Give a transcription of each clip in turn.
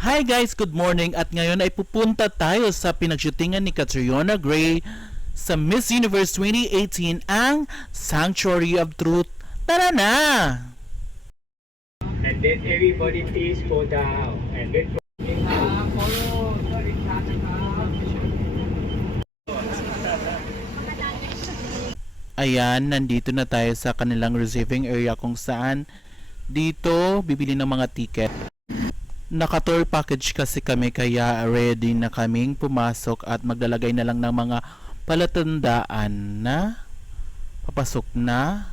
Hi guys, good morning at ngayon ay pupunta tayo sa pinagshootingan ni Catriona Gray sa Miss Universe 2018 ang Sanctuary of Truth. Tara na! And then everybody please go down and wait for Ayan, nandito na tayo sa kanilang receiving area kung saan dito bibili ng mga ticket. Naka-tour package kasi kami kaya ready na kaming pumasok at maglalagay na lang ng mga palatandaan na papasok na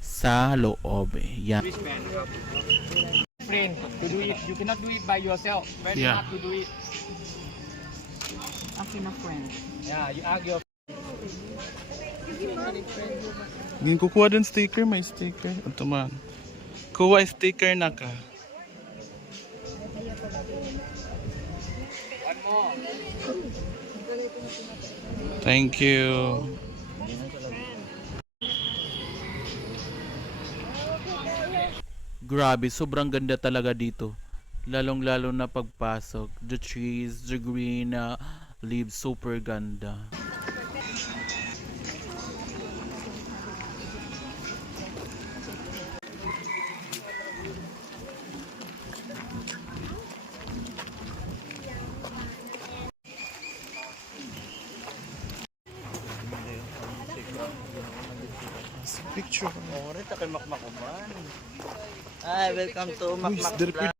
sa loob. Yan. friend to do it. You cannot do it by yourself. Very Yeah. hard to do it. Asking a friend. Yeah, you ask your Ngayon kukuha din sticker, may sticker. Ito man. Kuha sticker na ka. one more. Thank you. Grabe, sobrang ganda talaga dito. Lalong-lalo na pagpasok. The trees, the green leaves, super ganda. Picture. Oh, rito kay Makmakuman. Hi, welcome to Makmak Vlog.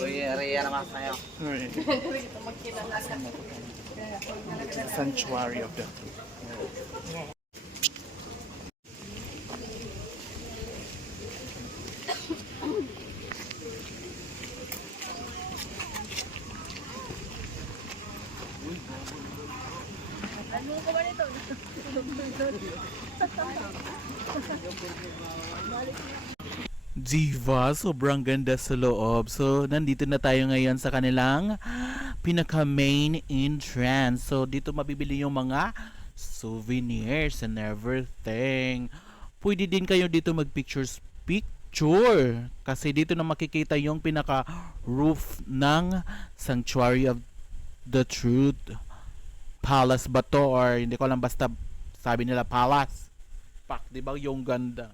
Kuya Rhea naman sa'yo. Sanctuary of the Diva, sobrang ganda sa loob. So, nandito na tayo ngayon sa kanilang pinaka-main entrance. So, dito mabibili yung mga souvenirs and everything. Pwede din kayo dito mag-picture. Kasi dito na makikita yung pinaka-roof ng Sanctuary of the Truth. Palace ba to? Or hindi ko lang basta sabi nila palace. Pak, di ba yung ganda?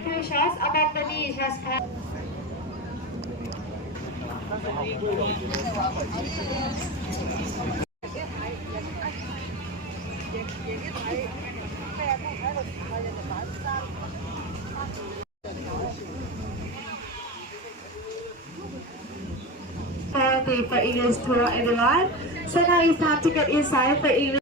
Shots about the knee, just for English tour everyone. So now it's time to get inside for English.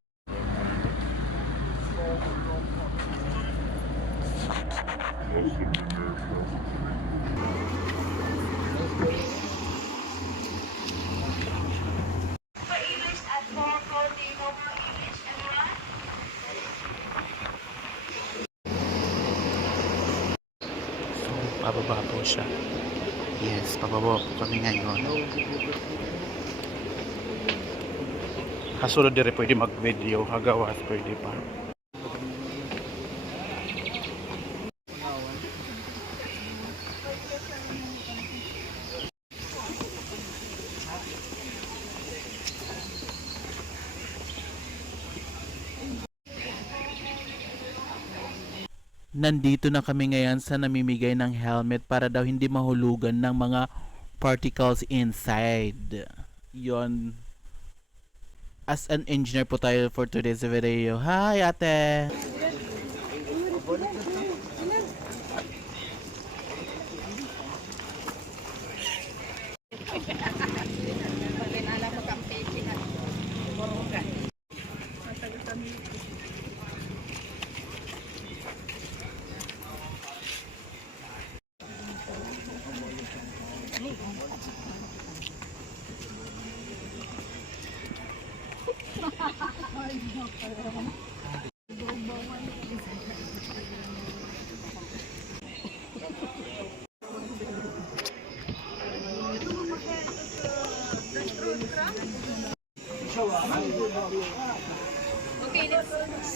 For English at 4 call the for English everyone. Pababa po siya. Yes, pababa po kami ngayon. Kasunod dire pwede mag-video, hagawas pwede pa. Nandito na kami ngayon sa namimigay ng helmet para daw hindi mahulugan ng mga particles inside. Yon. As an engineer po tayo for today's video. Hi ate!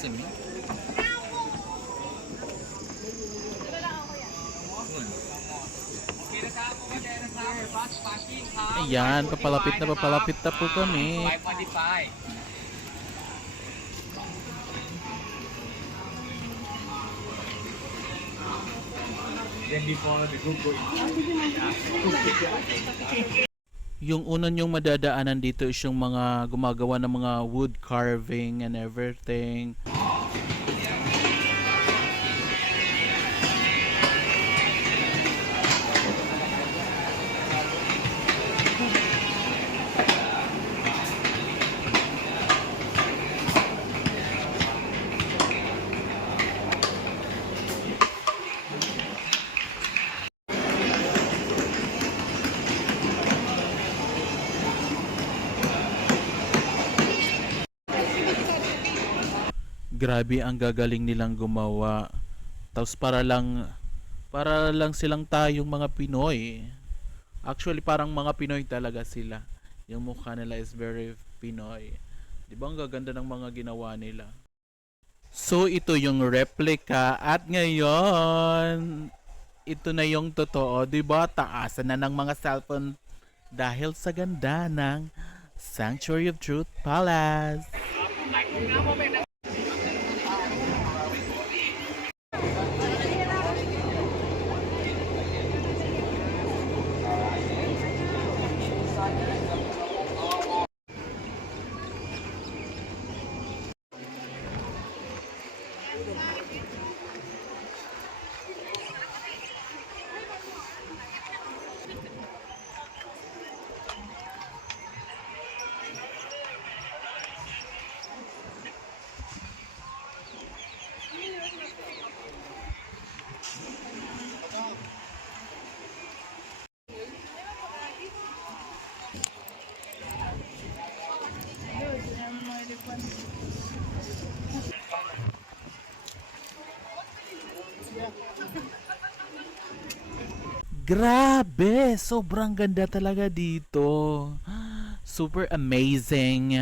sesame. Ayan, papalapit na po kami. 545. Then before the group go Yung una nyong madadaanan dito is yung mga gumagawa ng mga wood carving and everything. Grabe ang gagaling nilang gumawa. Tapos para lang silang tayong mga Pinoy. Actually parang mga Pinoy talaga sila. Yung mukha nila is very Pinoy. 'Di ba ang gaganda ng mga ginawa nila? So ito yung replica at ngayon ito na yung totoo, 'di ba? Taasan na ng mga cellphone dahil sa ganda ng Sanctuary of Truth Palace. Grabe! Sobrang ganda talaga dito. Super amazing.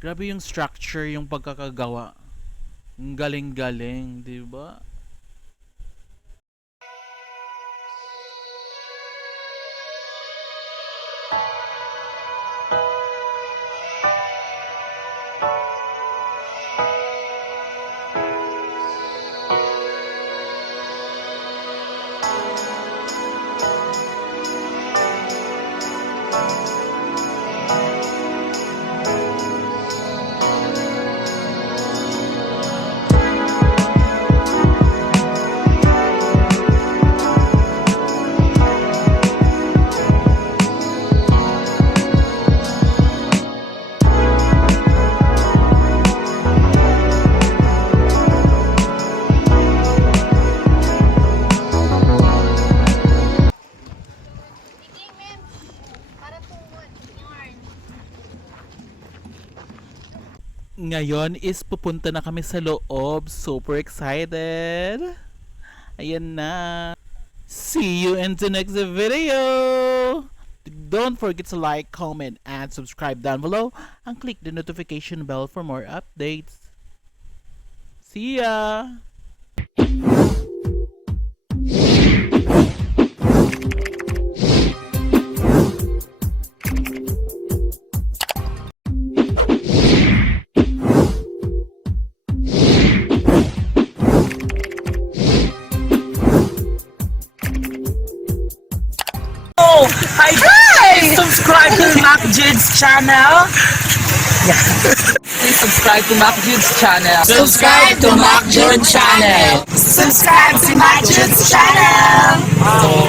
Grabe yung structure, yung pagkakagawa. Ang galing-galing, di ba? Ngayon is pupunta na kami sa loob. Super excited. Ayan na. See you in the next video. Don't forget to like, comment, and subscribe down below. And click the notification bell for more updates. See ya! Hi guys! Subscribe to Mac Jude's channel. Please subscribe to Mac Jude's channel. Subscribe to Mac Jude channel. Subscribe to Mac Jude's channel.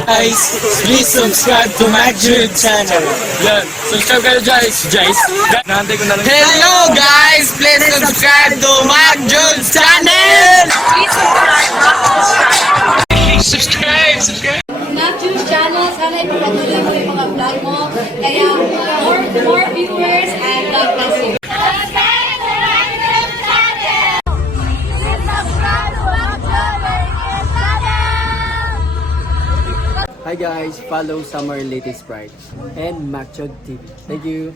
Guys, please subscribe to Mac Jude channel. Yan, subscribe kayo guys. Nahantay ko na lang. Hello guys! Please subscribe to Mac Jude's channel. Subscribe! Matthew channel, sana ipapatuloy mo yung mga vlog mo. Kaya more viewers and God bless you. Hi guys, follow Summer Latest Sprite and Macchog TV. Thank you.